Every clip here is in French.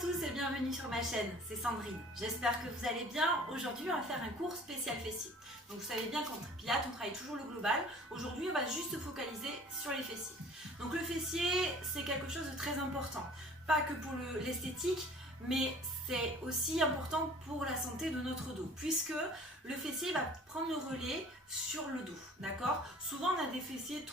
tous et bienvenue sur ma chaîne, c'est Sandrine. J'espère que vous allez bien. Aujourd'hui, on va faire un cours spécial fessiers. Donc vous savez bien qu'en pilates, on travaille toujours le global. Aujourd'hui, on va juste se focaliser sur les fessiers. Donc le fessier, c'est quelque chose de très important. Pas que pour l'esthétique, mais c'est aussi important pour la santé de notre dos, puisque le fessier va prendre le relais sur le dos, d'accord? Souvent on a des fessiers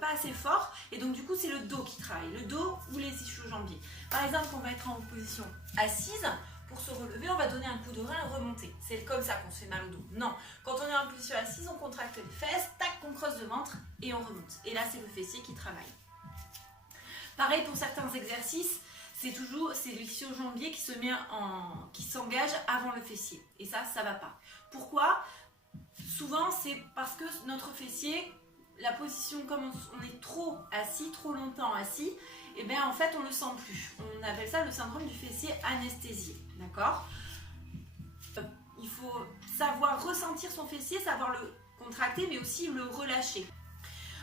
pas assez forts, et donc du coup c'est le dos qui travaille, le dos ou les ischio-jambiers. Par exemple, on va être en position assise, pour se relever, on va donner un coup de rein et remonter. C'est comme ça qu'on se fait mal au dos. Non, quand on est en position assise, on contracte les fesses, tac, on creuse le ventre et on remonte. Et là c'est le fessier qui travaille. Pareil pour certains exercices, c'est l'ischio-jambier qui s'engage avant le fessier. Et ça va pas. Pourquoi? Souvent, c'est parce que notre fessier, la position, comme on est trop assis, trop longtemps assis, et bien en fait, on ne le sent plus. On appelle ça le syndrome du fessier anesthésié. D'accord? Il faut savoir ressentir son fessier, savoir le contracter, mais aussi le relâcher.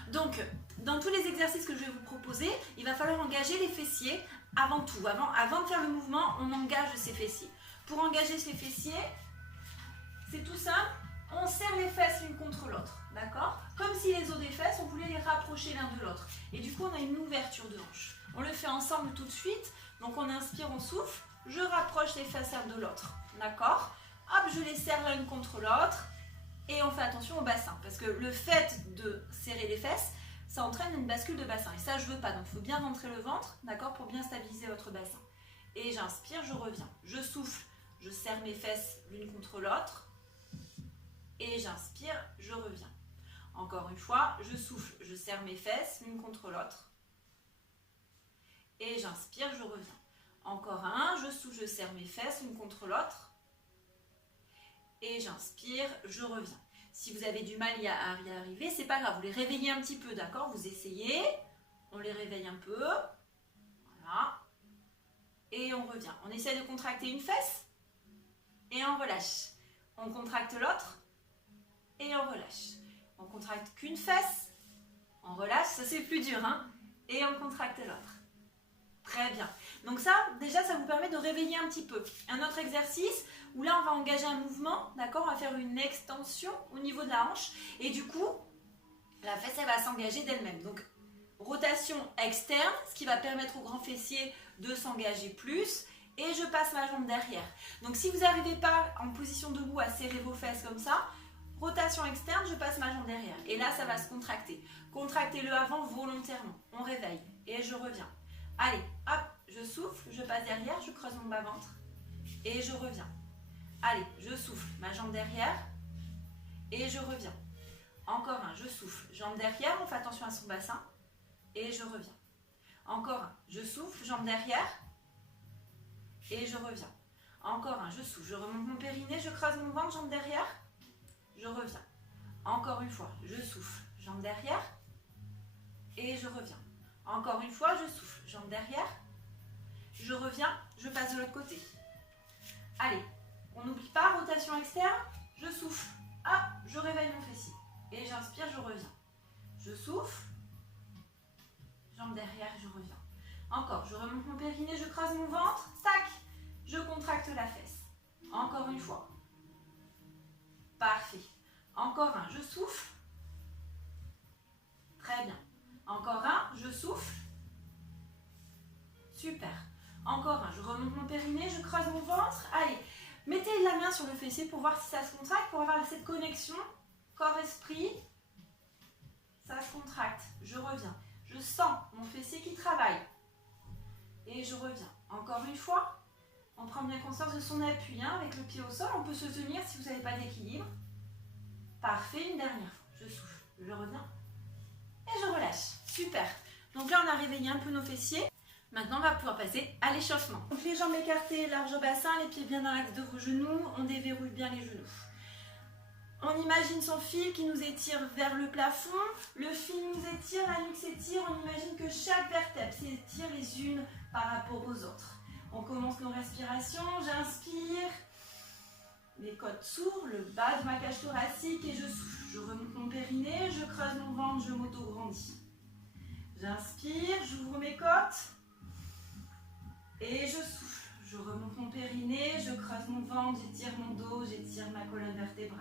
Donc, dans tous les exercices que je vais vous proposer, il va falloir engager les fessiers avant tout. Avant de faire le mouvement, on engage ses fessiers. Pour engager ses fessiers, c'est tout simple, on serre les fesses l'une contre l'autre, d'accord? Comme si les os des fesses, on voulait les rapprocher l'un de l'autre. Et du coup, on a une ouverture de hanche. On le fait ensemble tout de suite. Donc, on inspire, on souffle. Je rapproche les fesses l'un de l'autre, d'accord? Hop, je les serre l'une contre l'autre. Et on fait attention au bassin, parce que le fait de serrer les fesses, ça entraîne une bascule de bassin. Et ça, je veux pas. Donc, il faut bien rentrer le ventre, d'accord, pour bien stabiliser votre bassin. Et j'inspire, je reviens. Je souffle, je serre mes fesses l'une contre l'autre. Et j'inspire, je reviens. Encore une fois, je souffle, je serre mes fesses l'une contre l'autre. Et j'inspire, je reviens. Encore un, je souffle, je serre mes fesses l'une contre l'autre. Et j'inspire, je reviens. Si vous avez du mal à y arriver, c'est pas grave, vous les réveillez un petit peu, d'accord? Vous essayez, on les réveille un peu, voilà, et on revient. On essaie de contracter une fesse, et on relâche. On contracte l'autre, et on relâche. On contracte qu'une fesse, on relâche, ça c'est plus dur, hein? Et on contracte l'autre. Très bien. Donc ça, déjà, ça vous permet de réveiller un petit peu. Un autre exercice où là, on va engager un mouvement, d'accord? On va faire une extension au niveau de la hanche. Et du coup, la fesse, elle va s'engager d'elle-même. Donc, rotation externe, ce qui va permettre au grand fessier de s'engager plus. Et je passe ma jambe derrière. Donc, si vous n'arrivez pas en position debout à serrer vos fesses comme ça, rotation externe, je passe ma jambe derrière. Et là, ça va se contracter. Contractez-le avant volontairement. On réveille. Et je reviens. Allez, hop, je souffle, je passe derrière, je creuse mon bas-ventre et je reviens. Allez, je souffle, ma jambe derrière et je reviens. Encore un, je souffle, jambe derrière, on fait attention à son bassin et je reviens. Encore un, je souffle, jambe derrière et je reviens. Encore un, je souffle, je remonte mon périnée, je creuse mon ventre, jambe derrière, je reviens. Encore une fois, je souffle, jambe derrière et je reviens. Encore une fois, je souffle, jambe derrière, je reviens, je passe de l'autre côté. Allez, on n'oublie pas, rotation externe, je souffle, hop, je réveille mon fessier. Et j'inspire, je reviens. Je souffle, jambe derrière, je reviens. Encore, je remonte mon périnée, je creuse mon ventre, tac, je contracte la fesse. Encore une fois. Parfait. Encore un, je souffle. Très bien. Encore un, je souffle. Super. Encore un, je remonte mon périnée, je creuse mon ventre. Allez, mettez la main sur le fessier pour voir si ça se contracte, pour avoir cette connexion corps-esprit. Ça se contracte. Je reviens. Je sens mon fessier qui travaille. Et je reviens. Encore une fois, on prend bien conscience de son appui, hein, avec le pied au sol. On peut se tenir si vous n'avez pas d'équilibre. Parfait, une dernière fois. Je souffle, je reviens. Et je relâche. Super. Donc là, on a réveillé un peu nos fessiers. Maintenant, on va pouvoir passer à l'échauffement. Donc les jambes écartées, large au bassin, les pieds bien dans l'axe de vos genoux. On déverrouille bien les genoux. On imagine son fil qui nous étire vers le plafond. Le fil nous étire, la nuque s'étire. On imagine que chaque vertèbre s'étire les unes par rapport aux autres. On commence nos respirations. J'inspire. Les côtes s'ouvrent, le bas de ma cage thoracique et je souffle. Je remonte mon périnée, je creuse mon ventre, je m'auto-grandis. J'inspire, j'ouvre mes côtes et je souffle. je remonte mon périnée, je creuse mon ventre, j'étire mon dos, j'étire ma colonne vertébrale.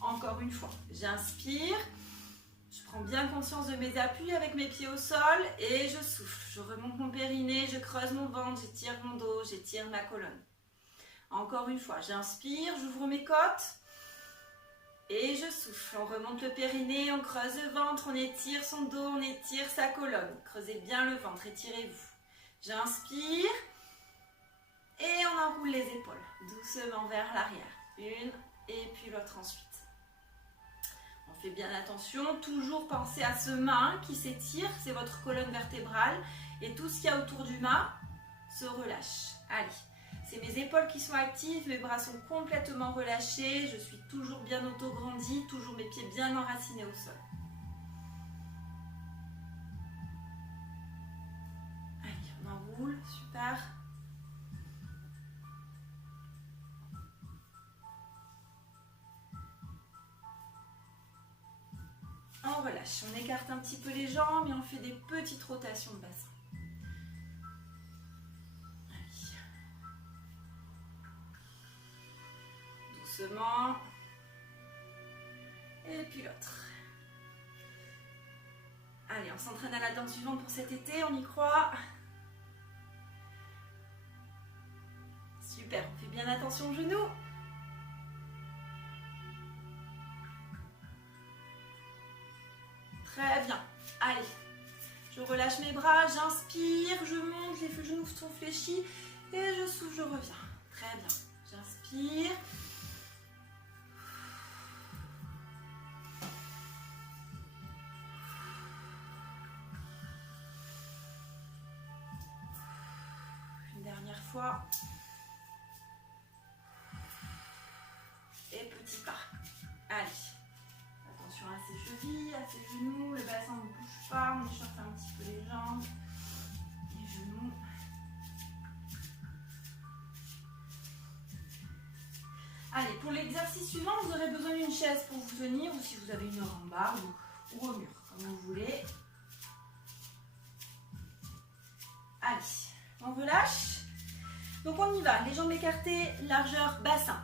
Encore une fois, j'inspire, je prends bien conscience de mes appuis avec mes pieds au sol et je souffle. Je remonte mon périnée, je creuse mon ventre, j'étire mon dos, j'étire ma colonne. Encore une fois, j'inspire, j'ouvre mes côtes et je souffle. On remonte le périnée, on creuse le ventre, on étire son dos, on étire sa colonne. Creusez bien le ventre, étirez-vous. J'inspire et on enroule les épaules doucement vers l'arrière. Une et puis l'autre ensuite. On fait bien attention, toujours penser à ce mât qui s'étire, c'est votre colonne vertébrale et tout ce qu'il y a autour du mât se relâche. Allez, c'est mes épaules qui sont actives, mes bras sont complètement relâchés, je suis toujours bien auto-grandie, toujours mes pieds bien enracinés au sol. Allez, on enroule, super. On relâche, on écarte un petit peu les jambes et on fait des petites rotations de bassin. Allez. Doucement. Et puis l'autre. Allez, on s'entraîne à la danse du ventre pour cet été, on y croit. Super, on fait bien attention aux genoux. Très bien. Allez, je relâche mes bras, j'inspire, je monte, les genoux sont fléchis et je souffle, je reviens. Très bien. J'inspire. Une dernière fois. Et petit pas. Allez. À ses chevilles, à ses genoux, le bassin ne bouge pas, on échauffe un petit peu les jambes, les genoux. Allez, pour l'exercice suivant, vous aurez besoin d'une chaise pour vous tenir, ou si vous avez une rambarde ou au mur, comme vous voulez. Allez, on relâche. Donc on y va, les jambes écartées, largeur bassin.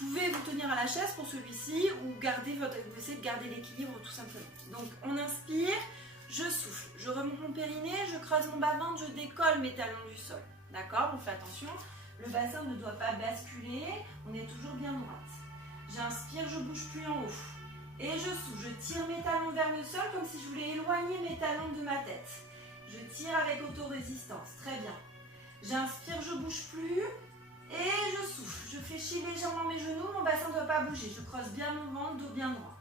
Vous pouvez vous tenir à la chaise pour celui-ci ou vous essayez de garder l'équilibre tout simplement. Donc on inspire, je souffle, je remonte mon périnée, je creuse mon bas-ventre, je décolle mes talons du sol. D'accord? On fait attention, le bassin ne doit pas basculer, on est toujours bien droite. J'inspire, je bouge plus en haut. Et je souffle, je tire mes talons vers le sol comme si je voulais éloigner mes talons de ma tête. Je tire avec autorésistance, très bien. J'inspire, je bouge plus. Et je souffle, je fléchis légèrement mes genoux, mon bassin ne doit pas bouger. Je creuse bien mon ventre, dos bien droit.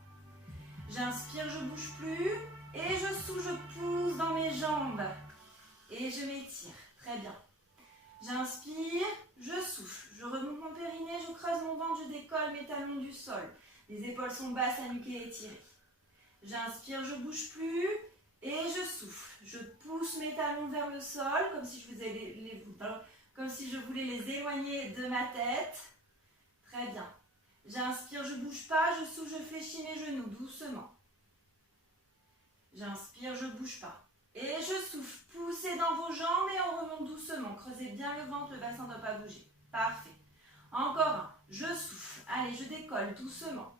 J'inspire, je ne bouge plus. Et je souffle, je pousse dans mes jambes. Et je m'étire. Très bien. J'inspire, je souffle. Je remonte mon périnée, je creuse mon ventre, je décolle mes talons du sol. Les épaules sont basses, la nuque est étirée. J'inspire, je ne bouge plus. Et je souffle. Je pousse mes talons vers le sol, comme si je faisais comme si je voulais les éloigner de ma tête. Très bien. J'inspire, je ne bouge pas, je souffle, je fléchis mes genoux doucement. J'inspire, je ne bouge pas. Et je souffle, poussez dans vos jambes et on remonte doucement. Creusez bien le ventre, le bassin ne doit pas bouger. Parfait. Encore un. Je souffle. Allez, je décolle doucement.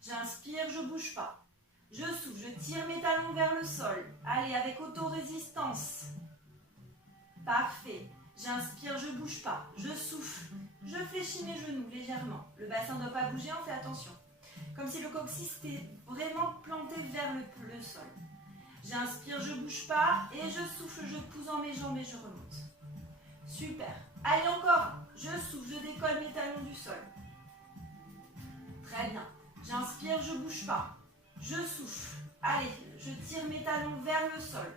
J'inspire, je ne bouge pas. Je souffle, je tire mes talons vers le sol. Allez, avec autorésistance. Parfait. J'inspire, je ne bouge pas. Je souffle. Je fléchis mes genoux légèrement. Le bassin ne doit pas bouger, on fait attention. Comme si le coccyx était vraiment planté vers le sol. J'inspire, je ne bouge pas. Et je souffle, je pousse dans mes jambes et je remonte. Super. Allez, encore. Je souffle, je décolle mes talons du sol. Très bien. J'inspire, je ne bouge pas. Je souffle. Allez, je tire mes talons vers le sol.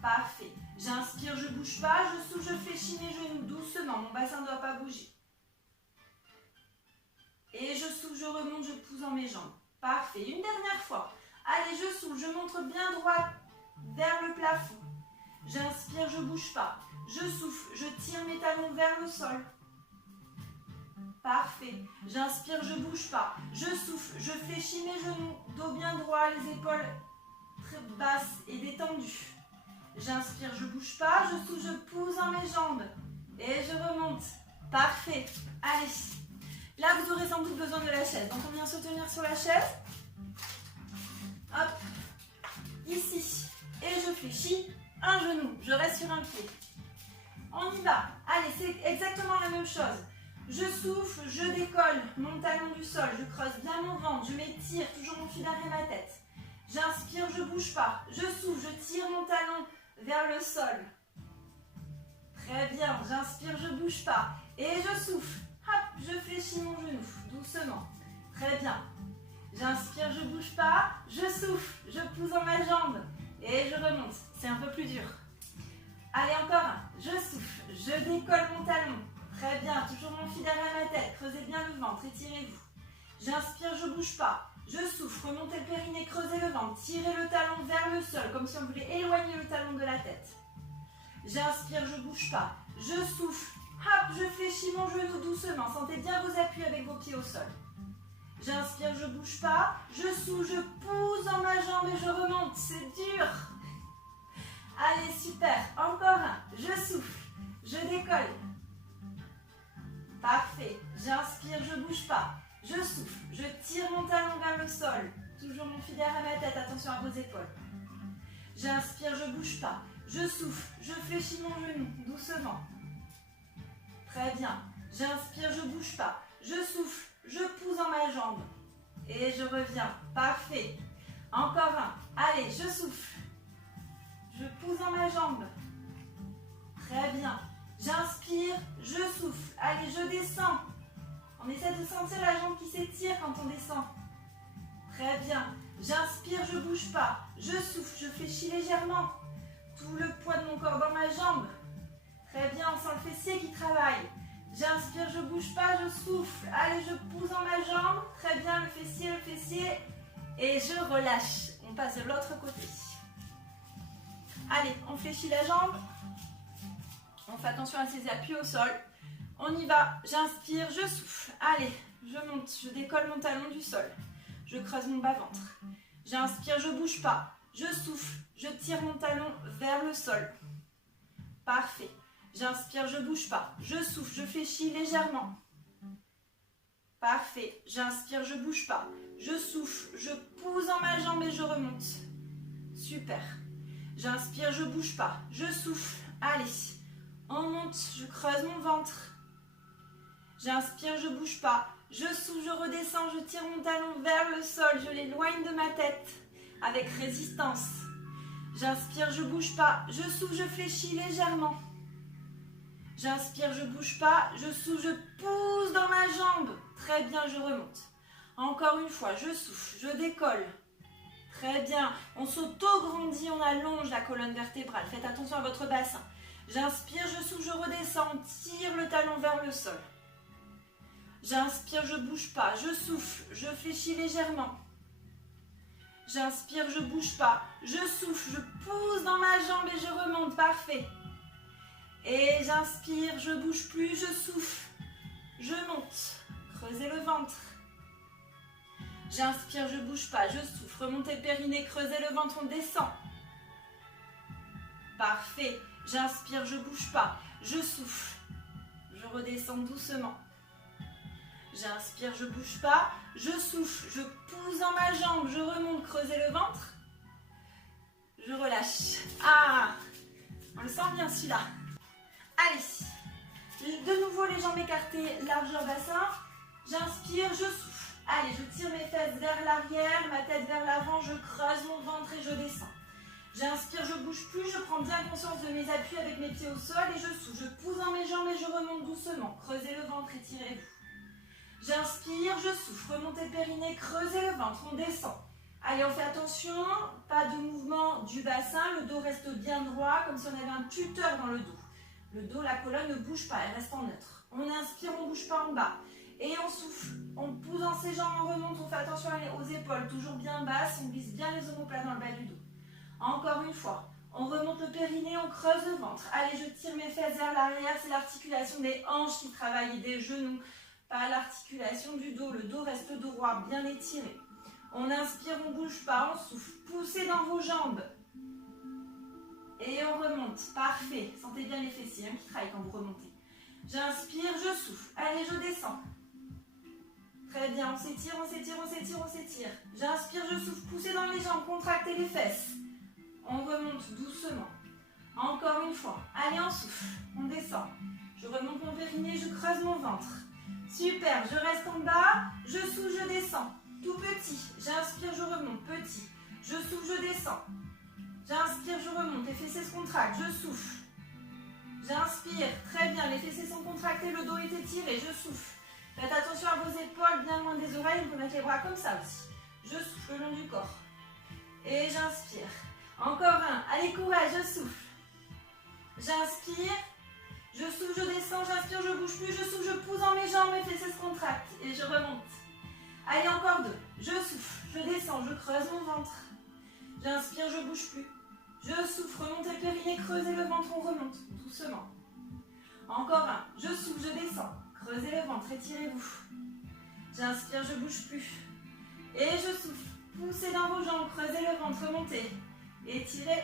Parfait. J'inspire, je ne bouge pas, je souffle, je fléchis mes genoux doucement. Mon bassin ne doit pas bouger. Et je souffle, je remonte, je pousse dans mes jambes. Parfait. Une dernière fois. Allez, je souffle, je montre bien droit vers le plafond. J'inspire, je ne bouge pas. Je souffle, je tire mes talons vers le sol. Parfait. J'inspire, je ne bouge pas. Je souffle, je fléchis mes genoux, dos bien droit, les épaules très basses et détendues. J'inspire, je bouge pas. Je souffle, je pousse dans mes jambes. Et je remonte. Parfait. Allez. Là, vous aurez sans doute besoin de la chaise. Donc, on vient se tenir sur la chaise. Hop. Ici. Et je fléchis un genou. Je reste sur un pied. On y va. Allez, c'est exactement la même chose. Je souffle, je décolle mon talon du sol. Je creuse bien mon ventre. Je m'étire, toujours mon fil derrière ma tête. J'inspire, je ne bouge pas. Je souffle, je tire mon talon vers le sol. Très bien. J'inspire, je ne bouge pas. Et je souffle. Hop, je fléchis mon genou, doucement. Très bien. J'inspire, je ne bouge pas. Je souffle, je pousse dans ma jambe. Et je remonte. C'est un peu plus dur. Allez, encore un. Je souffle, je décolle mon talon. Très bien, toujours mon fil derrière la tête. Creusez bien le ventre, étirez-vous. J'inspire, je ne bouge pas. Je souffle, remontez le périnée, creusez le ventre. Tirez le talon vers le sol, comme si on voulait éloigner le talon de la tête. J'inspire, je ne bouge pas. Je souffle. Hop, je fléchis mon genou doucement. Sentez bien vos appuis avec vos pieds au sol. J'inspire, je ne bouge pas. Je souffle, je pousse dans ma jambe et je remonte. C'est dur. Allez, super. Encore un. Je souffle. Je décolle. Parfait. J'inspire, je ne bouge pas. Je souffle. Je tire mon talon vers le sol. Toujours mon fil derrière ma tête. Attention à vos épaules. J'inspire, je ne bouge pas. Je souffle. Je fléchis mon genou doucement. Très bien. J'inspire, je ne bouge pas. Je souffle. Je pousse dans ma jambe. Et je reviens. Parfait. Encore un. Allez, je souffle. Je pousse dans ma jambe. Très bien. J'inspire, je souffle. Allez, je descends. On essaie de sentir la jambe qui s'étire quand on descend. Très bien. J'inspire, je ne bouge pas. Je souffle, je fléchis légèrement. Tout le poids de mon corps dans ma jambe. Très bien, on sent le fessier qui travaille. J'inspire, je ne bouge pas, je souffle. Allez, je pousse dans ma jambe. Très bien, le fessier. Et je relâche. On passe de l'autre côté. Allez, on fléchit la jambe. On fait attention à ses appuis au sol. On y va. J'inspire, je souffle. Allez, je monte. Je décolle mon talon du sol. Je creuse mon bas-ventre. J'inspire, je ne bouge pas. Je souffle. Je tire mon talon vers le sol. Parfait. J'inspire, je ne bouge pas. Je souffle, je fléchis légèrement. Parfait. J'inspire, je ne bouge pas. Je souffle, je pousse dans ma jambe et je remonte. Super. J'inspire, je ne bouge pas. Je souffle. Allez. On monte, je creuse mon ventre. J'inspire, je ne bouge pas. Je souffle, je redescends, je tire mon talon vers le sol. Je l'éloigne de ma tête avec résistance. J'inspire, je ne bouge pas. Je souffle, je fléchis légèrement. J'inspire, je ne bouge pas. Je souffle, je pousse dans ma jambe. Très bien, je remonte. Encore une fois, je souffle, je décolle. Très bien. On s'auto-grandit, on allonge la colonne vertébrale. Faites attention à votre bassin. J'inspire, je souffle, je redescends. Tire le talon vers le sol. J'inspire, je ne bouge pas. Je souffle, je fléchis légèrement. J'inspire, je ne bouge pas. Je souffle, je pousse dans ma jambe et je remonte. Parfait. Et j'inspire, je ne bouge plus, je souffle. Je monte. Creusez le ventre. J'inspire, je ne bouge pas, je souffle. Remontez le périnée, creusez le ventre, on descend. Parfait. J'inspire, je ne bouge pas. Je souffle. Je redescends doucement. J'inspire, je ne bouge pas. Je souffle. Je pousse dans ma jambe. Je remonte. Creusez le ventre. Je relâche. Ah, on le sent bien celui-là. Allez. De nouveau les jambes écartées, largeur bassin. J'inspire, je souffle. Allez, je tire mes fesses vers l'arrière, ma tête vers l'avant. Je creuse mon ventre et je descends. J'inspire, je ne bouge plus, je prends bien conscience de mes appuis avec mes pieds au sol et je souffle. Je pousse dans mes jambes et je remonte doucement. Creusez le ventre, étirez-vous. J'inspire, je souffle, remontez le périnée, creusez le ventre, on descend. Allez, on fait attention, pas de mouvement du bassin, le dos reste bien droit, comme si on avait un tuteur dans le dos. Le dos, la colonne ne bouge pas, elle reste en neutre. On inspire, on ne bouge pas en bas. Et on souffle, on pousse dans ses jambes, on remonte, on fait attention aux épaules, toujours bien basses, on glisse bien les omoplates dans le bas du dos. Encore une fois, on remonte le périnée, on creuse le ventre. Allez, je tire mes fesses vers l'arrière, c'est l'articulation des hanches qui travaille et des genoux, pas l'articulation du dos. Le dos reste droit, bien étiré. On inspire, on ne bouge pas, on souffle. Poussez dans vos jambes. Et on remonte. Parfait. Sentez bien les fessiers qui travaillent quand vous remontez. J'inspire, je souffle. Allez, je descends. Très bien. On s'étire, on s'étire, on s'étire, on s'étire. J'inspire, je souffle. Poussez dans les jambes, contractez les fesses. On remonte doucement. Encore une fois. Allez, on souffle. On descend. Je remonte mon périnée, je creuse mon ventre. Super. Je reste en bas. Je souffle, je descends. Tout petit. J'inspire, je remonte. Petit. Je souffle, je descends. J'inspire, je remonte. Les fessiers se contractent. Je souffle. J'inspire. Très bien. Les fessiers sont contractés. Le dos est étiré. Je souffle. Faites attention à vos épaules bien loin des oreilles. On peut mettre les bras comme ça aussi. Je souffle le long du corps. Et j'inspire. Encore un. Allez, courage. Je souffle. J'inspire. Je souffle, je descends. J'inspire, je bouge plus. Je souffle, je pousse dans mes jambes. Mes fessiers se contractent. Et je remonte. Allez, encore deux. Je souffle. Je descends. Je creuse mon ventre. J'inspire, je bouge plus. Je souffle, remontez le périnée, creusez le ventre, on remonte, doucement. Encore un. Je souffle, je descends. Creusez le ventre, étirez-vous. J'inspire, je bouge plus. Et je souffle. Poussez dans vos jambes, creusez le ventre, remontez. Étirez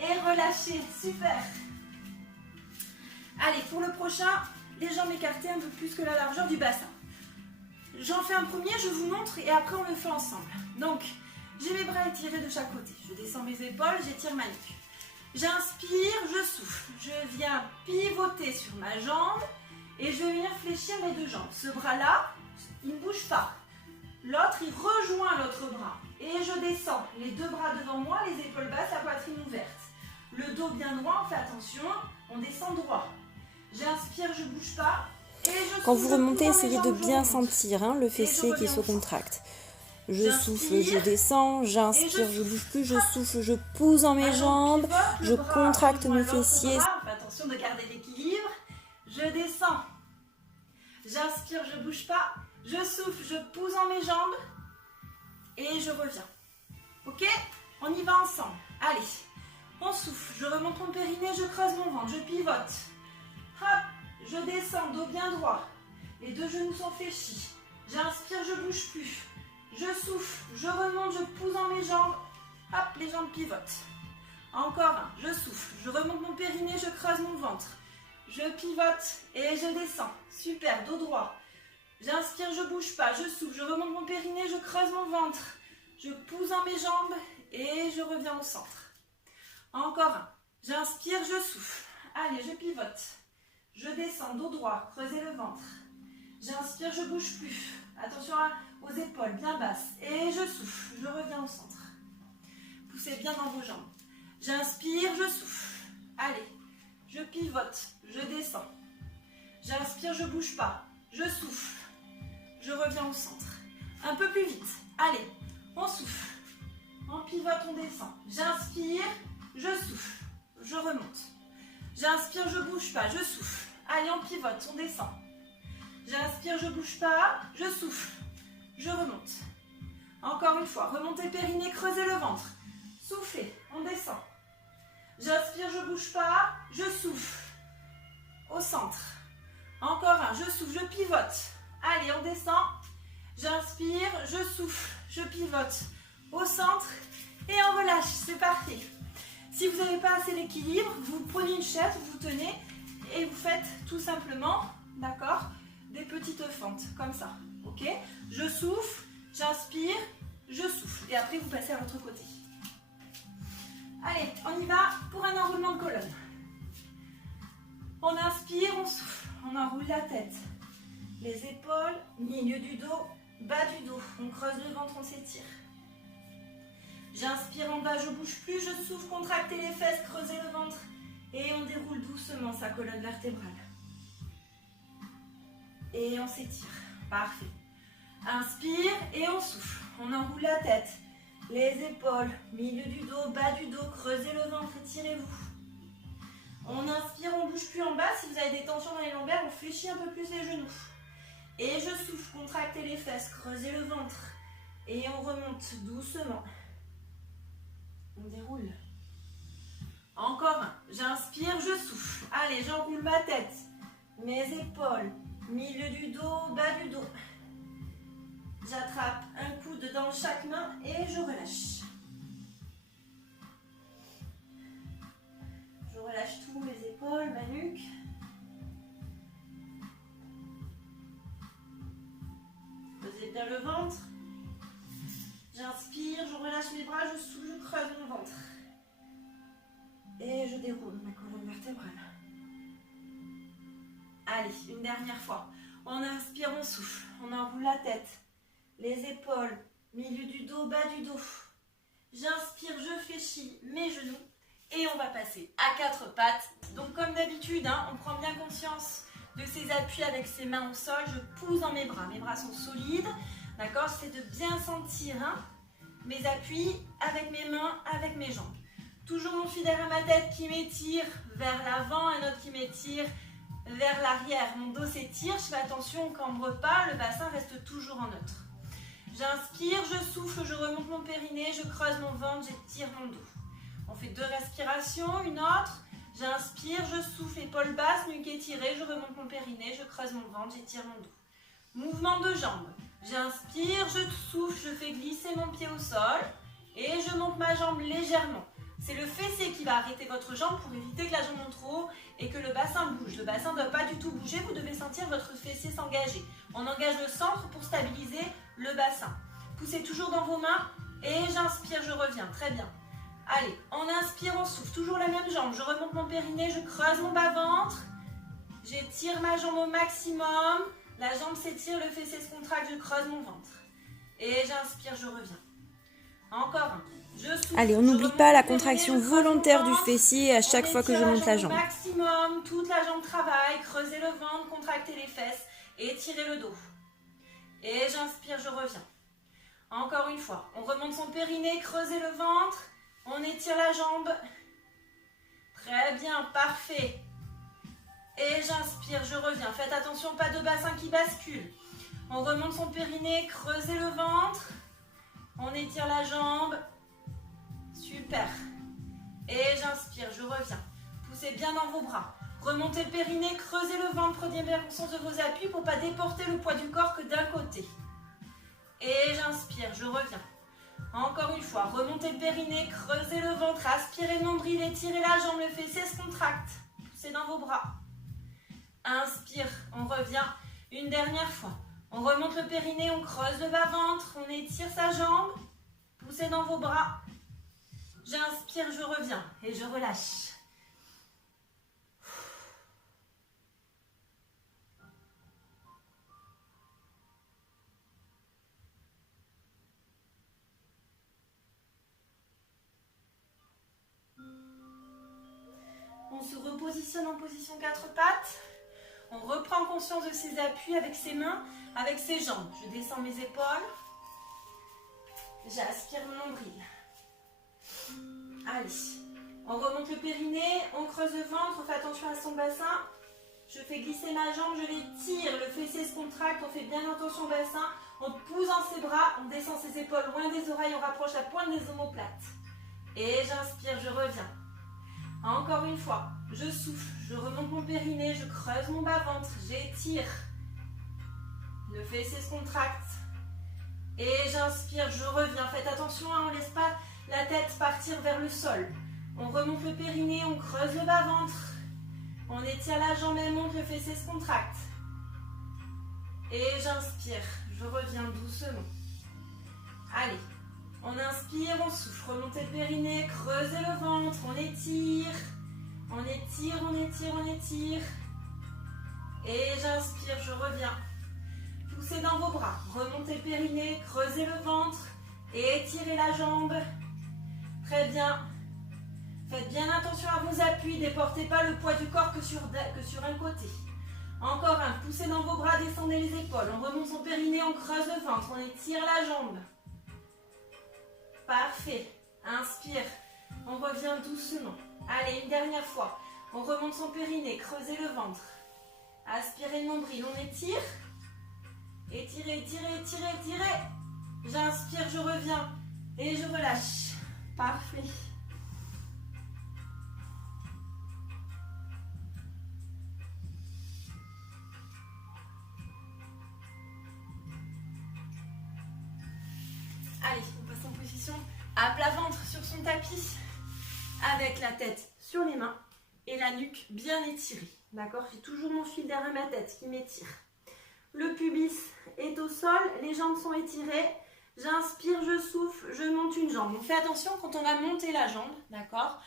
et relâchez. Super. Allez, pour le prochain, les jambes écartées un peu plus que la largeur du bassin. J'en fais un premier, je vous montre et après on le fait ensemble. Donc, j'ai mes bras étirés de chaque côté. Je descends mes épaules, j'étire ma nuque. J'inspire, je souffle. Je viens pivoter sur ma jambe et je vais venir fléchir mes deux jambes. Ce bras-là, il ne bouge pas. L'autre, il rejoint l'autre bras. Et je descends. Les deux bras devant moi, les épaules basses, la poitrine ouverte. Le dos bien droit, on fait attention. On descend droit. J'inspire, je ne bouge pas. Et je souffle. Quand vous remontez, essayez de bien sentir le fessier qui se contracte. Je souffle, je descends, j'inspire, je bouge plus, je souffle, je pousse dans mes jambes, je contracte mes fessiers. Fais attention de garder l'équilibre. Je descends. J'inspire, je bouge pas. Je souffle, je pousse dans mes jambes. Et je reviens. Ok? On y va ensemble. Allez. On souffle. Je remonte mon périnée, je creuse mon ventre. Je pivote. Hop. Je descends, dos bien droit. Les deux genoux sont fléchis. J'inspire, je bouge plus. Je souffle, je remonte, je pousse dans mes jambes. Hop, les jambes pivotent. Encore un, je souffle, je remonte mon périnée, je creuse mon ventre. Je pivote et je descends. Super, dos droit. J'inspire, je bouge pas, je souffle, je remonte mon périnée, je creuse mon ventre. Je pousse dans mes jambes et je reviens au centre. Encore un, j'inspire, je souffle. Allez, je pivote. Je descends, dos droit, creusez le ventre. J'inspire, je bouge plus. Attention aux épaules bien basses. Et je souffle, je reviens au centre. Poussez bien dans vos jambes. J'inspire, je souffle. Allez, je pivote, je descends. J'inspire, je bouge pas. Je souffle. Je reviens au centre. Un peu plus vite. Allez, on souffle. On pivote, on descend. J'inspire, je souffle. Je remonte. J'inspire, je bouge pas. Je souffle. Allez, on pivote, on descend. J'inspire, je bouge pas, je souffle, je remonte. Encore une fois, remontez périnée, creusez le ventre. Soufflez, on descend. J'inspire, je bouge pas, je souffle. Au centre. Encore un, je souffle, je pivote. Allez, on descend. J'inspire, je souffle, je pivote. Au centre et on relâche, c'est parfait. Si vous n'avez pas assez d'équilibre, vous prenez une chaise, vous vous tenez et vous faites tout simplement, d'accord, des petites fentes, comme ça, ok? Je souffle, j'inspire, je souffle. Et après, vous passez à l'autre côté. Allez, on y va pour un enroulement de colonne. On inspire, on souffle, on enroule la tête. Les épaules, milieu du dos, bas du dos. On creuse le ventre, on s'étire. J'inspire en bas, je bouge plus, je souffle, contractez les fesses, creusez le ventre. Et on déroule doucement sa colonne vertébrale. Et on s'étire. Parfait. Inspire et on souffle. On enroule la tête. Les épaules, milieu du dos, bas du dos. Creusez le ventre, étirez-vous. On inspire, on ne bouge plus en bas. Si vous avez des tensions dans les lombaires, on fléchit un peu plus les genoux. Et je souffle, contractez les fesses, creusez le ventre. Et on remonte doucement. On déroule. Encore un. J'inspire, je souffle. Allez, j'enroule ma tête. Mes épaules. Milieu du dos, bas du dos. J'attrape un coude dans chaque main et je relâche. relâche tout, les épaules, ma nuque. Posez bien le ventre. J'inspire, je relâche mes bras, je souffle, je creuse mon ventre. Et je déroule ma colonne vertébrale. Allez, une dernière fois. On inspire, on souffle. On enroule la tête, les épaules, milieu du dos, bas du dos. J'inspire, je fléchis mes genoux. Et on va passer à 4 pattes. Donc comme d'habitude, on prend bien conscience de ses appuis avec ses mains au sol. Je pousse dans mes bras. Mes bras sont solides. D'accord? C'est de bien sentir mes appuis avec mes mains, avec mes jambes. Toujours mon fidèle à ma tête qui m'étire vers l'avant et notre qui m'étire vers l'arrière. Mon dos s'étire, je fais attention, on ne cambre pas, le bassin reste toujours en neutre. J'inspire, je souffle, je remonte mon périnée, je creuse mon ventre, j'étire mon dos. On fait 2 respirations, une autre. J'inspire, je souffle, épaule basse, nuque étirée, je remonte mon périnée, je creuse mon ventre, j'étire mon dos. Mouvement de jambes. J'inspire, je souffle, je fais glisser mon pied au sol et je monte ma jambe légèrement. C'est le fessier qui va arrêter votre jambe pour éviter que la jambe monte trop haut et que le bassin bouge. Le bassin ne doit pas du tout bouger, vous devez sentir votre fessier s'engager. On engage le centre pour stabiliser le bassin. Poussez toujours dans vos mains et j'inspire, je reviens. Très bien. Allez, on inspire, on souffle. Toujours la même jambe. Je remonte mon périnée, je creuse mon bas-ventre. J'étire ma jambe au maximum. La jambe s'étire, le fessier se contracte, je creuse mon ventre. Et j'inspire, je reviens. Encore un. Je souffle. Allez, on n'oublie pas la contraction volontaire du fessier à chaque fois que je monte la jambe. Maximum, toute la jambe travaille, creusez le ventre, contractez les fesses, étirez le dos. Et j'inspire, je reviens. Encore une fois, on remonte son périnée, creusez le ventre, on étire la jambe. Très bien, parfait. Et j'inspire, je reviens. Faites attention, pas de bassin qui bascule. On remonte son périnée, creusez le ventre. On étire la jambe. Super. Et j'inspire, je reviens. Poussez bien dans vos bras. Remontez le périnée, creusez le ventre. Prenez bien conscience de vos appuis pour ne pas déporter le poids du corps que d'un côté. Et j'inspire, je reviens. Encore une fois, remontez le périnée, creusez le ventre. Aspirez le nombril, étirez la jambe, le fessier se contracte. Poussez dans vos bras. Inspire, on revient une dernière fois. On remonte le périnée, on creuse le bas-ventre, on étire sa jambe. Poussez dans vos bras. J'inspire, je reviens et je relâche. On se repositionne en position 4 pattes. On reprend conscience de ses appuis avec ses mains, avec ses jambes. Je descends mes épaules. J'aspire mon nombril. Allez. On remonte le périnée, on creuse le ventre, on fait attention à son bassin. Je fais glisser ma jambe, je l'étire, le fessier se contracte, on fait bien attention au bassin. On pousse dans ses bras, on descend ses épaules loin des oreilles, on rapproche la pointe des omoplates. Et j'inspire, je reviens. Encore une fois, je souffle, je remonte mon périnée, je creuse mon bas-ventre, j'étire. Le fessier se contracte. Et j'inspire, je reviens. Faites attention, on ne laisse pas la tête partir vers le sol. On remonte le périnée, on creuse le bas-ventre. On étire la jambe et monte, le fessier se contracte. Et j'inspire, je reviens doucement. Allez. On inspire, on souffle, remontez le périnée, creusez le ventre, on étire, on étire, on étire, on étire. Et j'inspire, je reviens. Poussez dans vos bras, remontez le périnée, creusez le ventre et étirez la jambe. Très bien. Faites bien attention à vos appuis, déportez pas le poids du corps que sur un côté. Encore un, poussez dans vos bras, descendez les épaules. On remonte son périnée, on creuse le ventre, on étire la jambe. Parfait. Inspire. On revient doucement. Allez, une dernière fois. On remonte son périnée. Creusez le ventre. Aspirez le nombril. On étire. Étirez, étirez, étirez, étirez. J'inspire, je reviens. Et je relâche. Parfait. Allez, on passe en position à plat ventre sur son tapis avec la tête sur les mains et la nuque bien étirée. D'accord? J'ai toujours mon fil derrière ma tête qui m'étire. Le pubis est au sol, les jambes sont étirées. J'inspire, je souffle, je monte une jambe. On fait attention quand on va monter la jambe, d'accord?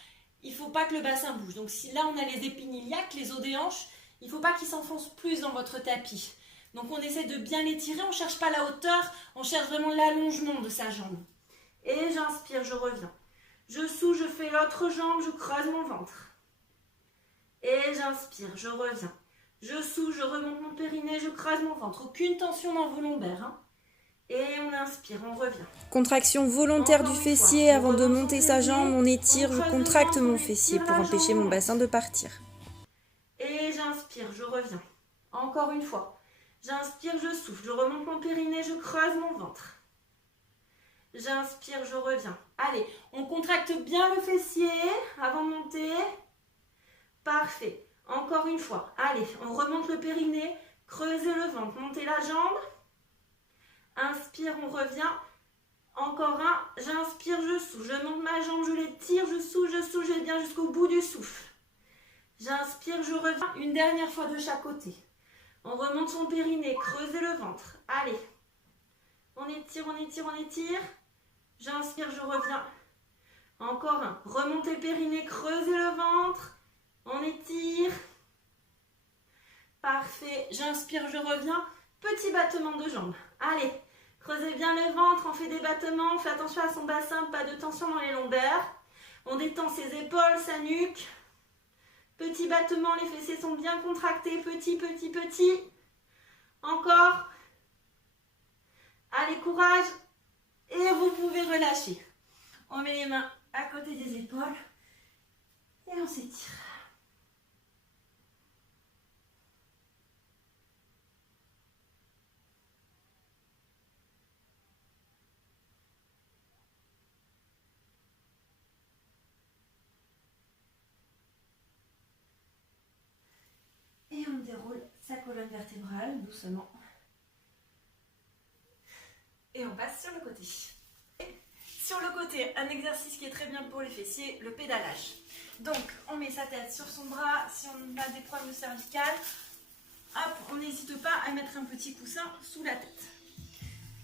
Il ne faut pas que le bassin bouge. Donc si là on a les épines iliaques, les os des hanches, il ne faut pas qu'ils s'enfoncent plus dans votre tapis. Donc on essaie de bien l'étirer, on ne cherche pas la hauteur, on cherche vraiment l'allongement de sa jambe. Et j'inspire, je reviens. Je souffle, je fais l'autre jambe, je creuse mon ventre. Et j'inspire, je reviens. Je souffle, je remonte mon périnée, je creuse mon ventre. Aucune tension dans vos lombaires. Hein. Et on inspire, on revient. Contraction volontaire du fessier avant de monter sa jambe. On étire, je contracte mon fessier pour empêcher mon bassin de partir. Et j'inspire, je reviens. Encore une fois. J'inspire, je souffle, je remonte mon périnée, je creuse mon ventre. J'inspire, je reviens. Allez, on contracte bien le fessier avant de monter. Parfait. Encore une fois. Allez, on remonte le périnée, creusez le ventre, montez la jambe. Inspire, on revient. Encore un. J'inspire, je souffle, je monte ma jambe, je l'étire, je souffle, je vais bien jusqu'au bout du souffle. J'inspire, je reviens. Une dernière fois de chaque côté. On remonte son périnée, creusez le ventre. Allez. On étire, on étire, on étire. J'inspire, je reviens. Encore un. Remontez le périnée, creusez le ventre. On étire. Parfait. J'inspire, je reviens. Petit battement de jambes. Allez. Creusez bien le ventre, on fait des battements. On fait attention à son bassin, pas de tension dans les lombaires. On détend ses épaules, sa nuque. Petit battement, les fessiers sont bien contractés. Petit, petit, petit. Encore. Allez, courage. Et vous pouvez relâcher. On met les mains à côté des épaules. Et on s'étire. Et on déroule sa colonne vertébrale doucement. Et on passe sur le côté. Sur le côté, un exercice qui est très bien pour les fessiers, le pédalage. Donc, on met sa tête sur son bras. Si on a des problèmes cervicales, hop, on n'hésite pas à mettre un petit coussin sous la tête.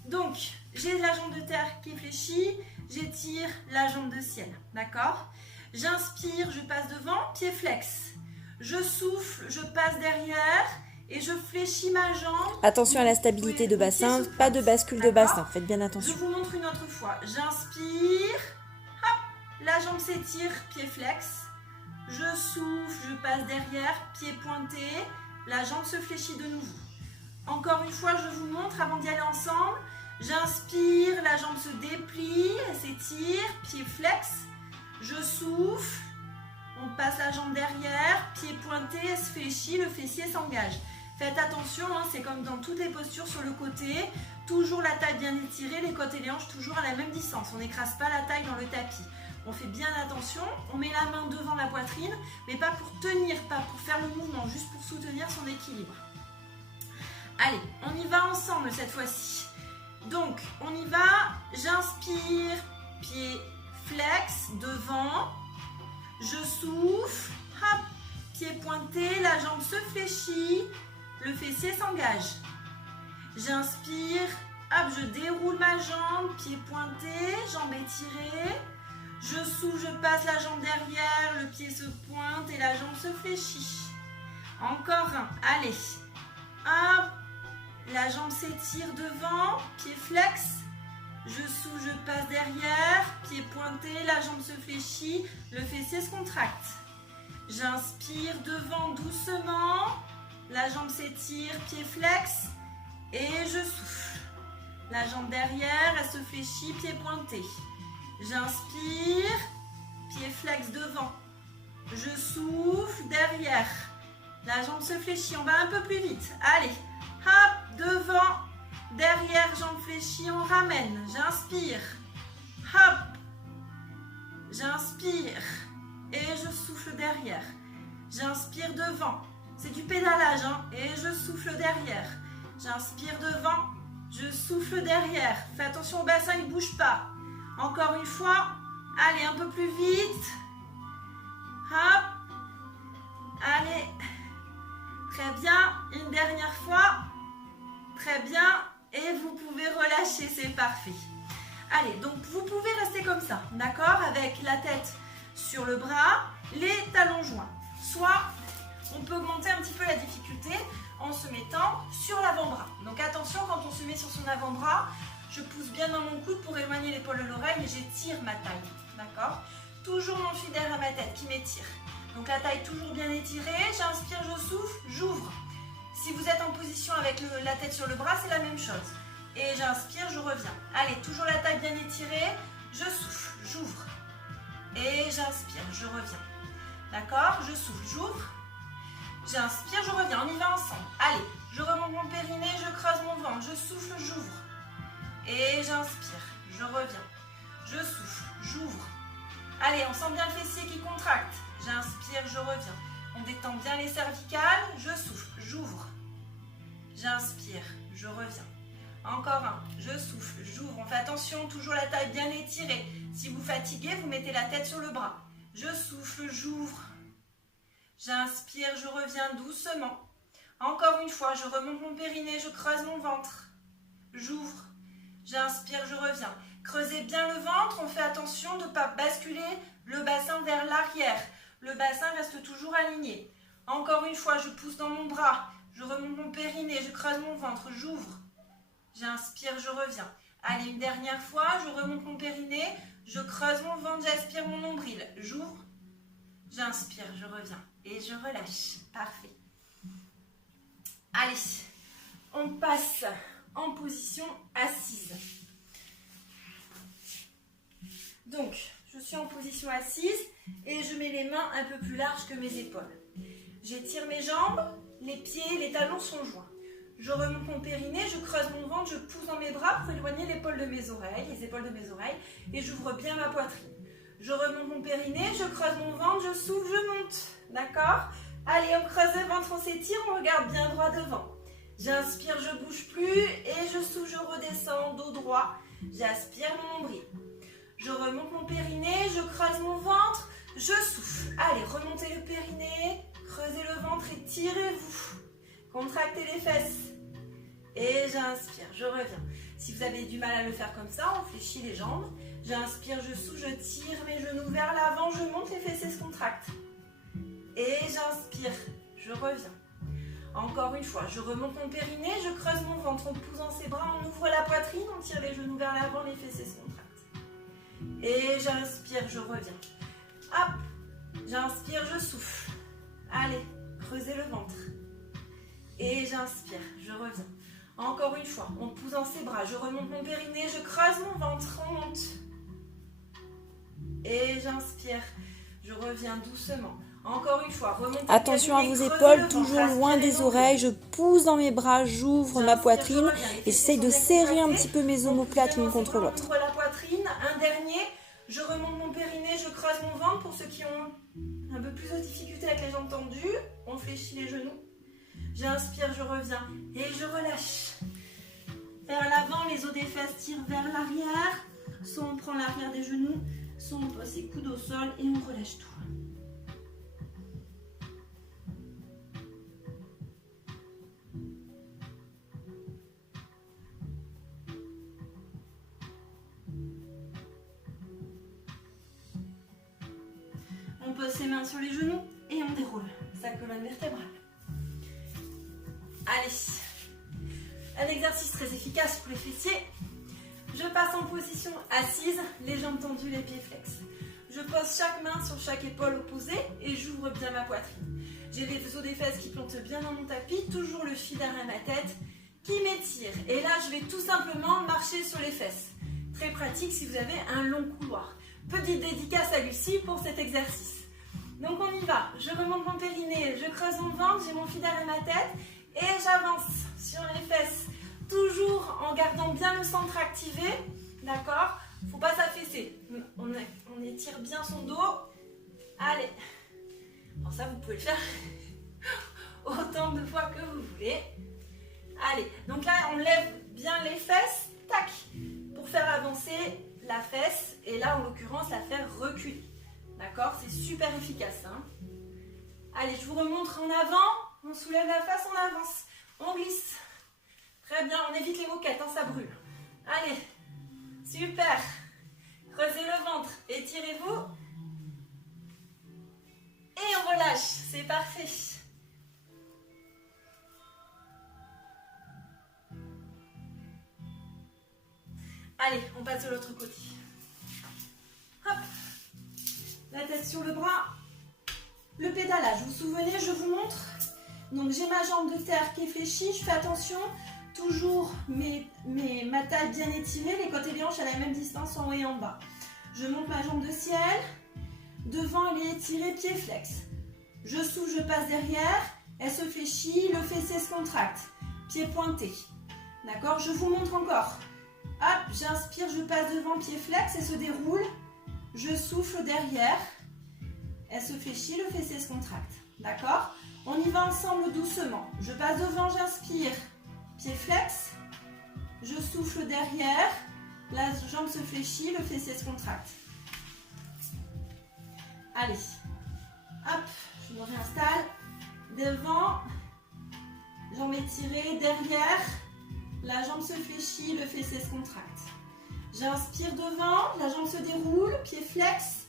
Donc, j'ai la jambe de terre qui est fléchie. J'étire la jambe de ciel. D'accord? J'inspire, je passe devant, pied flex. Je souffle, je passe derrière et je fléchis ma jambe. Attention à la stabilité de bassin, pas de bascule de bassin, faites bien attention. Je vous montre une autre fois. J'inspire, hop, la jambe s'étire, pied flex. Je souffle, je passe derrière, pied pointé, la jambe se fléchit de nouveau. Encore une fois, je vous montre avant d'y aller ensemble. J'inspire, la jambe se déplie, elle s'étire, pied flex. Je souffle. On passe la jambe derrière, pied pointé, elle se fléchit, le fessier s'engage. Faites attention, hein, c'est comme dans toutes les postures sur le côté. Toujours la taille bien étirée, les côtes et les hanches toujours à la même distance. On n'écrase pas la taille dans le tapis. On fait bien attention, on met la main devant la poitrine, mais pas pour tenir, pas pour faire le mouvement, juste pour soutenir son équilibre. Allez, on y va ensemble cette fois-ci. Donc, on y va. J'inspire, pied flex, devant. Je souffle, hop, pied pointé, la jambe se fléchit, le fessier s'engage. J'inspire, hop, je déroule ma jambe, pied pointé, jambe étirée. Je souffle, je passe la jambe derrière, le pied se pointe et la jambe se fléchit. Encore un, allez, hop, la jambe s'étire devant, pied flex. Je souffle, je passe derrière, pied pointé, la jambe se fléchit, le fessier se contracte. J'inspire devant doucement, la jambe s'étire, pied flex, et je souffle. La jambe derrière, elle se fléchit, pied pointé. J'inspire, pied flex devant. Je souffle, derrière. La jambe se fléchit, on va un peu plus vite. Allez, hop, devant. Derrière, jambe fléchie, on ramène. J'inspire. Hop. J'inspire. Et je souffle derrière. J'inspire devant. C'est du pédalage, hein. Et je souffle derrière. J'inspire devant. Je souffle derrière. Fais attention au bassin, il ne bouge pas. Encore une fois. Allez, un peu plus vite. Hop. Très bien. Une dernière fois. Très bien. Et vous pouvez relâcher, c'est parfait. Allez, donc vous pouvez rester comme ça, d'accord? Avec la tête sur le bras, les talons joints. Soit on peut augmenter un petit peu la difficulté en se mettant sur l'avant-bras. Donc attention, quand on se met sur son avant-bras, je pousse bien dans mon coude pour éloigner l'épaule de l'oreille et j'étire ma taille, d'accord? Toujours mon fil derrière ma tête qui m'étire. Donc la taille toujours bien étirée, j'inspire, je souffle, j'ouvre. Si vous êtes en position avec la tête sur le bras, c'est la même chose. Et j'inspire, je reviens. Allez, toujours la taille bien étirée, je souffle, j'ouvre. Et j'inspire, je reviens. D'accord? Je souffle, j'ouvre. J'inspire, je reviens. On y va ensemble. Allez, je remonte mon périnée, je creuse mon ventre, je souffle, j'ouvre. Et j'inspire, je reviens. Je souffle, j'ouvre. Allez, on sent bien le fessier qui contracte. J'inspire, je reviens. On détend bien les cervicales, je souffle, j'ouvre. J'inspire, je reviens. Encore un, je souffle, j'ouvre. On fait attention, toujours la taille bien étirée. Si vous fatiguez, vous mettez la tête sur le bras. Je souffle, j'ouvre. J'inspire, je reviens doucement. Encore une fois, je remonte mon périnée, je creuse mon ventre. J'ouvre. J'inspire, je reviens. Creusez bien le ventre, on fait attention de ne pas basculer le bassin vers l'arrière. Le bassin reste toujours aligné. Encore une fois, je pousse dans mon bras. Je remonte mon périnée, je creuse mon ventre, j'ouvre. J'inspire, je reviens. Allez, une dernière fois, je remonte mon périnée, je creuse mon ventre, j'aspire mon nombril. J'ouvre, j'inspire, je reviens et je relâche. Parfait. Allez, on passe en position assise. Donc, je suis en position assise et je mets les mains un peu plus larges que mes épaules. J'étire mes jambes, les pieds, les talons sont joints. Je remonte mon périnée, je creuse mon ventre, je pousse dans mes bras pour éloigner l'épaule de mes oreilles, les épaules de mes oreilles, et j'ouvre bien ma poitrine. Je remonte mon périnée, je creuse mon ventre, je souffle, je monte. D'accord? Allez, on creuse le ventre, on s'étire, on regarde bien droit devant. J'inspire, je bouge plus, et je souffle, je redescends, dos droit. J'aspire mon nombril. Je remonte mon périnée, je creuse mon ventre, je souffle. Allez, remontez le périnée, creusez le ventre et tirez-vous. Contractez les fesses. Et j'inspire, je reviens. Si vous avez du mal à le faire comme ça, on fléchit les jambes. J'inspire, je souffle, je tire mes genoux vers l'avant, je monte, les fessiers se contractent. Et j'inspire, je reviens. Encore une fois, je remonte mon périnée, je creuse mon ventre, on pousse dans ses bras, on ouvre la poitrine, on tire les genoux vers l'avant, les fessiers se contractent. Et j'inspire, je reviens. Hop, j'inspire, je souffle. Allez, creusez le ventre. Et j'inspire, je reviens. Encore une fois, on pousse dans ses bras, je remonte mon périnée, je creuse mon ventre, on monte. Et j'inspire, je reviens doucement. Encore une fois, remontez. Attention à vos épaules, toujours loin des oreilles. Je pousse dans mes bras, j'ouvre ma poitrine et j'essaye de serrer un petit peu mes omoplates l'une contre l'autre. J'ouvre la poitrine, un dernier. Je remonte mon périnée, je creuse mon ventre. Pour ceux qui ont un peu plus de difficulté avec les jambes tendues, on fléchit les genoux. J'inspire, je reviens et je relâche. Vers l'avant, les os des fesses tirent vers l'arrière. Soit on prend l'arrière des genoux, soit on pose ses coudes au sol et on relâche tout. On pose ses mains sur les genoux et on déroule sa colonne vertébrale. Allez, un exercice très efficace pour les fessiers. Je passe en position assise, les jambes tendues, les pieds flex. Je pose chaque main sur chaque épaule opposée et j'ouvre bien ma poitrine. J'ai les os des fesses qui plantent bien dans mon tapis, toujours le fil derrière ma tête qui m'étire. Et là, je vais tout simplement marcher sur les fesses. Très pratique si vous avez un long couloir. Petite dédicace à Lucie pour cet exercice. Donc on y va. Je remonte mon périnée, je creuse mon ventre, j'ai mon fil derrière ma tête et j'avance sur les fesses. Toujours en gardant bien le centre activé. D'accord? Il ne faut pas s'affaisser. On étire bien son dos. Allez. Alors ça, vous pouvez le faire autant de fois que vous voulez. Allez. Donc là, on lève bien les fesses. Tac. Pour faire avancer la fesse. Et là, en l'occurrence, la faire reculer. D'accord? C'est super efficace. Hein? Allez, je vous remontre en avant. On soulève la face, on avance. On glisse. Très bien, on évite les moquettes, hein, ça brûle. Allez, super. Creusez le ventre, étirez-vous. Et on relâche, c'est parfait. Allez, on passe de l'autre côté. Hop. La tête sur le bras. Le pédalage, vous vous souvenez, je vous montre. Donc j'ai ma jambe de terre qui est fléchie, je fais attention. Toujours ma taille bien étirée, les côtés des hanches à la même distance en haut et en bas. Je monte ma jambe de ciel. Devant, elle est étirée, pied flex. Je souffle, je passe derrière. Elle se fléchit, le fessier se contracte. Pied pointé. D'accord? Je vous montre encore. Hop, j'inspire, je passe devant, pied flex, elle se déroule. Je souffle derrière. Elle se fléchit, le fessier se contracte. D'accord? On y va ensemble doucement. Je passe devant, j'inspire. Pied flex. Je souffle derrière. La jambe se fléchit, le fessier se contracte. Allez. Hop, je me réinstalle. Devant. Jambe étirée, derrière. La jambe se fléchit, le fessier se contracte. J'inspire devant, la jambe se déroule, pied flex.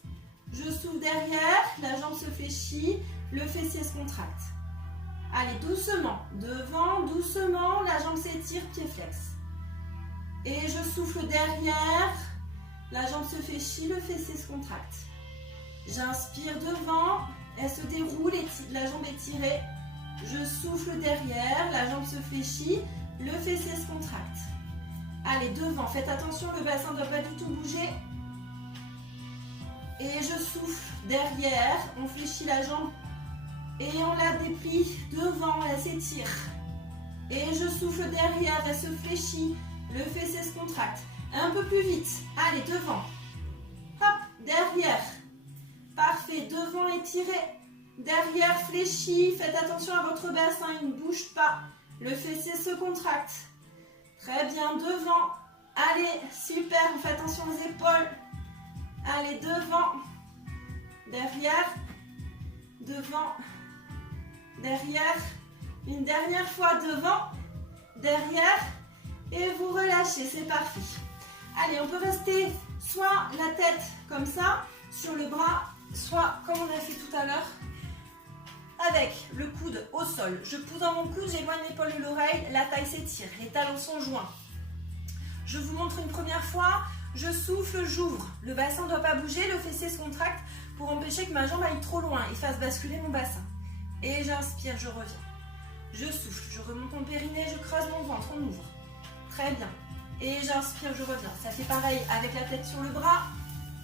Je souffle derrière, la jambe se fléchit, le fessier se contracte. Allez, doucement. Devant, doucement, la jambe s'étire, pied flex. Et je souffle derrière, la jambe se fléchit, le fessier se contracte. J'inspire devant, elle se déroule, la jambe étirée. Je souffle derrière, la jambe se fléchit, le fessier se contracte. Allez, devant, faites attention, le bassin ne doit pas du tout bouger. Et je souffle derrière, on fléchit la jambe et on la déplie. Devant, elle s'étire. Et je souffle derrière, elle se fléchit, le fessier se contracte. Un peu plus vite. Allez, devant. Hop, derrière. Parfait, devant étiré. Derrière fléchi. Faites attention à votre bassin, il ne bouge pas. Le fessier se contracte. Très bien, devant. Allez, super, on fait attention aux épaules. Allez, devant. Derrière. Devant. Derrière. Une dernière fois, devant. Derrière. Et vous relâchez, c'est parfait. Allez, on peut rester soit la tête comme ça, sur le bras, soit comme on a fait tout à l'heure, avec le coude au sol. Je pousse dans mon coude, j'éloigne l'épaule de l'oreille, la taille s'étire, les talons sont joints. Je vous montre une première fois, je souffle, j'ouvre. Le bassin ne doit pas bouger, le fessier se contracte pour empêcher que ma jambe aille trop loin et fasse basculer mon bassin. Et j'inspire, je reviens. Je souffle, je remonte mon périnée, je creuse mon ventre, on ouvre. Très bien. Et j'inspire, je reviens. Ça fait pareil avec la tête sur le bras.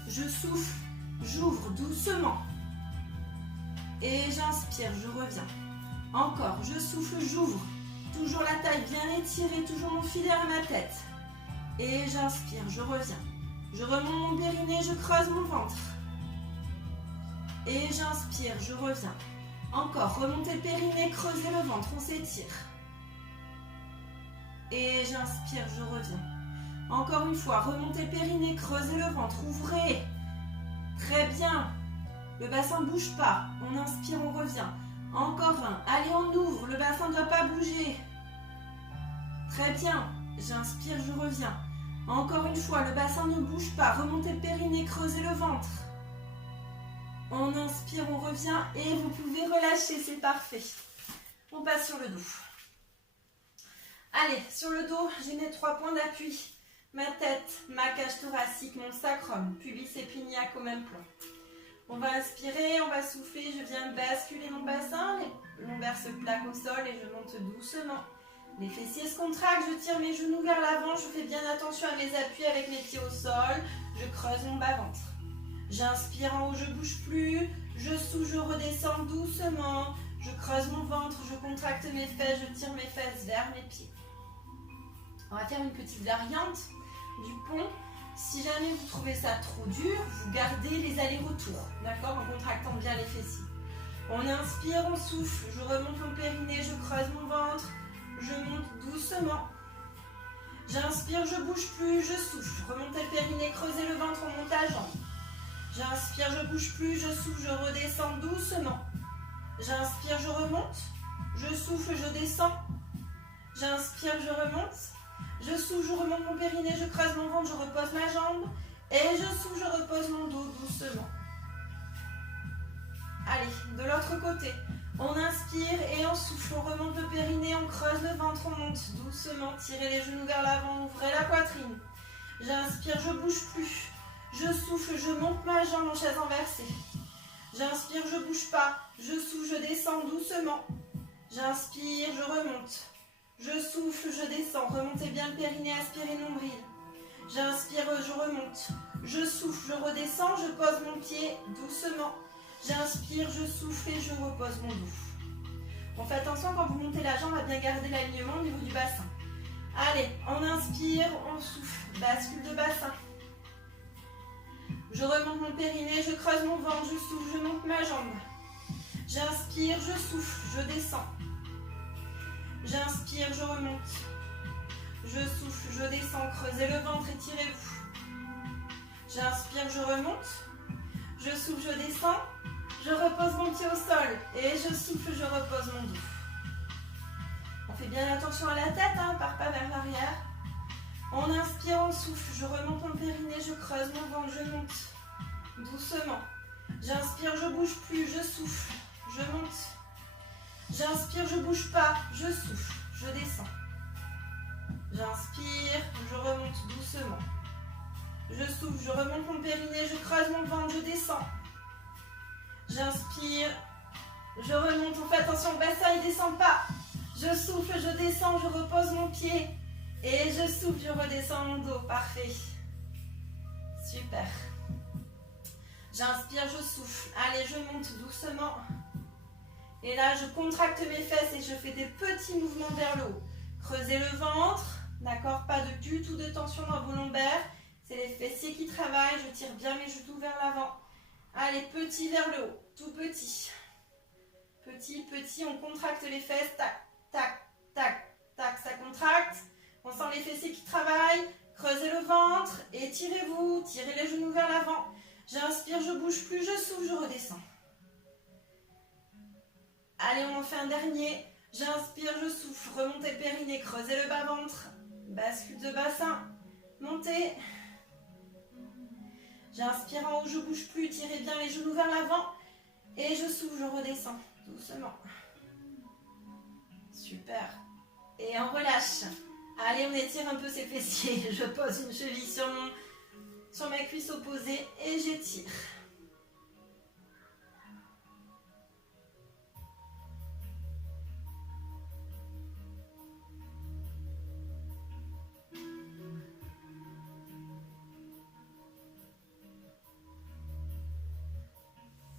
Je souffle, j'ouvre doucement. Et j'inspire, je reviens. Encore, je souffle, j'ouvre. Toujours la taille bien étirée, toujours mon fil derrière ma tête. Et j'inspire, je reviens. Je remonte mon périnée, je creuse mon ventre. Et j'inspire, je reviens. Encore, remontez le périnée, creusez le ventre, on s'étire. Et j'inspire, je reviens. Encore une fois, remontez le périnée, creusez le ventre, ouvrez. Très bien. Le bassin ne bouge pas. On inspire, on revient. Encore un. Allez, on ouvre. Le bassin ne doit pas bouger. Très bien. J'inspire, je reviens. Encore une fois, le bassin ne bouge pas. Remontez le périnée, creusez le ventre. On inspire, on revient et vous pouvez relâcher, c'est parfait. On passe sur le dos. Allez, sur le dos, j'ai mes 3 points d'appui. Ma tête, ma cage thoracique, mon sacrum, pubis épiniaque au même plan. On va inspirer, on va souffler, je viens basculer mon bassin, les lombaires se plaquent au sol et je monte doucement. Les fessiers se contractent, je tire mes genoux vers l'avant, je fais bien attention à mes appuis avec mes pieds au sol, je creuse mon bas-ventre. J'inspire en haut, je ne bouge plus, je souffle, je redescends doucement, je creuse mon ventre, je contracte mes fesses, je tire mes fesses vers mes pieds. On va faire une petite variante du pont. Si jamais vous trouvez ça trop dur, vous gardez les allers-retours, d'accord, en contractant bien les fessiers. On inspire, on souffle, je remonte mon périnée, je creuse mon ventre, je monte doucement. J'inspire, je bouge plus, je souffle, remontez le périnée, creusez le ventre, on monte la jambe. J'inspire, je bouge plus, je souffle, je redescends doucement. J'inspire, je remonte, je souffle, je descends. J'inspire, je remonte. Je souffle, je remonte mon périnée, je creuse mon ventre, je repose ma jambe. Et je souffle, je repose mon dos doucement. Allez, de l'autre côté. On inspire et on souffle, on remonte le périnée, on creuse le ventre, on monte doucement. Tirez les genoux vers l'avant, ouvrez la poitrine. J'inspire, je bouge plus. Je souffle, je monte ma jambe en chaise inversée. J'inspire, je bouge pas. Je souffle, je descends doucement. J'inspire, je remonte. Je souffle, je descends. Remontez bien le périnée, aspirez nombril. J'inspire, je remonte. Je souffle, je redescends, je pose mon pied doucement. J'inspire, je souffle et je repose mon dos. On fait attention quand vous montez la jambe à bien garder l'alignement au niveau du bassin. Allez, on inspire, on souffle. Bascule de bassin. Je remonte mon périnée, je creuse mon ventre, je souffle, je monte ma jambe. J'inspire, je souffle, je descends. J'inspire, je remonte. Je souffle, je descends, creusez le ventre, étirez-vous. J'inspire, je remonte. Je souffle, je descends. Je repose mon pied au sol. Et je souffle, je repose mon dos. On fait bien attention à la tête, hein, on part pas vers l'arrière. On inspire, on souffle, je remonte mon périnée, je creuse mon ventre, je monte doucement. J'inspire, je bouge plus, je souffle, je monte. J'inspire, je bouge pas, je souffle, je descends. J'inspire, je remonte doucement. Je souffle, je remonte mon périnée, je creuse mon ventre, je descends. J'inspire, je remonte, on fait attention au bassin, il ne descend pas. Je souffle, je descends, je repose mon pied. Et je souffle, je redescends mon dos. Parfait. Super. J'inspire, je souffle. Allez, je monte doucement. Et là, je contracte mes fesses et je fais des petits mouvements vers le haut. Creusez le ventre. D'accord? Pas du tout de tension dans vos lombaires. C'est les fessiers qui travaillent. Je tire bien mes genoux vers l'avant. Allez, petit vers le haut. Tout petit. Petit, petit. On contracte les fesses. Tac, tac, tac, tac. Ça contracte. On sent les fessiers qui travaillent. Creusez le ventre. Étirez-vous. Tirez les genoux vers l'avant. J'inspire, je bouge plus. Je souffle, je redescends. Allez, on en fait un dernier. J'inspire, je souffle. Remontez le périnée. Creusez le bas-ventre. Bascule de bassin. Montez. J'inspire en haut, je bouge plus. Tirez bien les genoux vers l'avant. Et je souffle, je redescends. Doucement. Super. Et on relâche. Allez, on étire un peu ses fessiers. Je pose une cheville sur ma cuisse opposée et j'étire.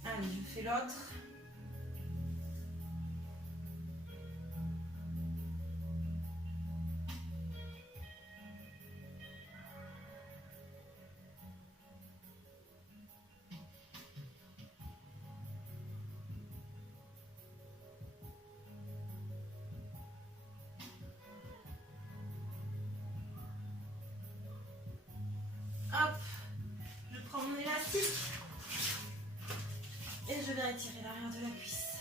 Allez, je fais l'autre. Hop, je prends mon élastique et je viens étirer l'arrière de la cuisse.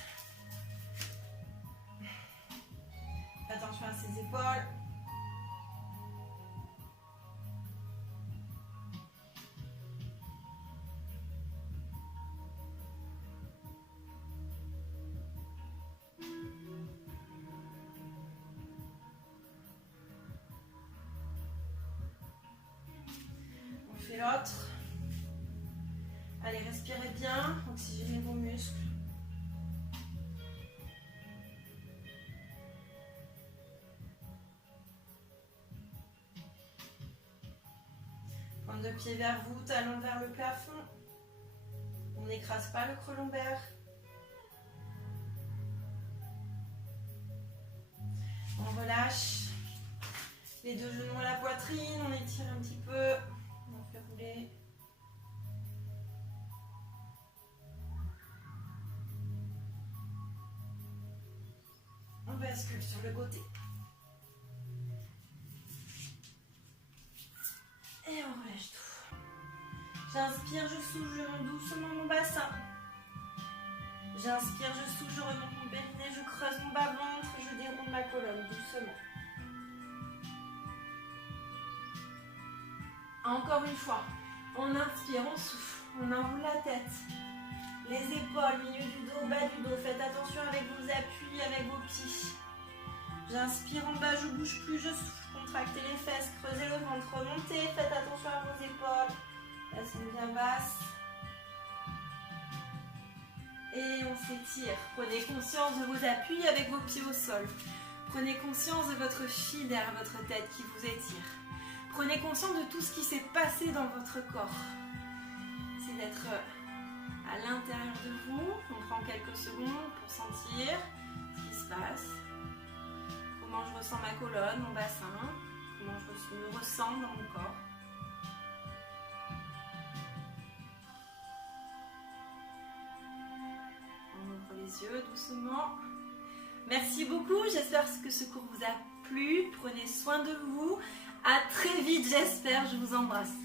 Attention à ses épaules. On fait l'autre. Allez, respirez bien, oxygénez vos muscles. Pointe de pied vers vous, talon vers le plafond. On n'écrase pas le creux lombaire. On relâche les deux genoux à la poitrine, on étire un petit peu, on fait rouler. On bascule sur le côté. Et on relâche tout. J'inspire, je souffle, je monte doucement mon bassin. J'inspire, je souffle, je remonte mon périnée, je creuse mon bas Encore une fois, on inspire, on souffle, on enroule la tête. Les épaules, milieu du dos, bas du dos. Faites attention avec vos appuis, avec vos pieds. J'inspire en bas, je bouge plus, je souffle. Contractez les fesses, creusez le ventre, remontez. Faites attention à vos épaules. Elles sont bien basses. Et on s'étire. Prenez conscience de vos appuis avec vos pieds au sol. Prenez conscience de votre fil derrière votre tête qui vous étire. Prenez conscience de tout ce qui s'est passé dans votre corps. C'est d'être à l'intérieur de vous. On prend quelques secondes pour sentir ce qui se passe. Comment je ressens ma colonne, mon bassin. Comment je me ressens dans mon corps. On ouvre les yeux doucement. Merci beaucoup, j'espère que ce cours vous a plu. Prenez soin de vous. À très vite, j'espère. Je vous embrasse.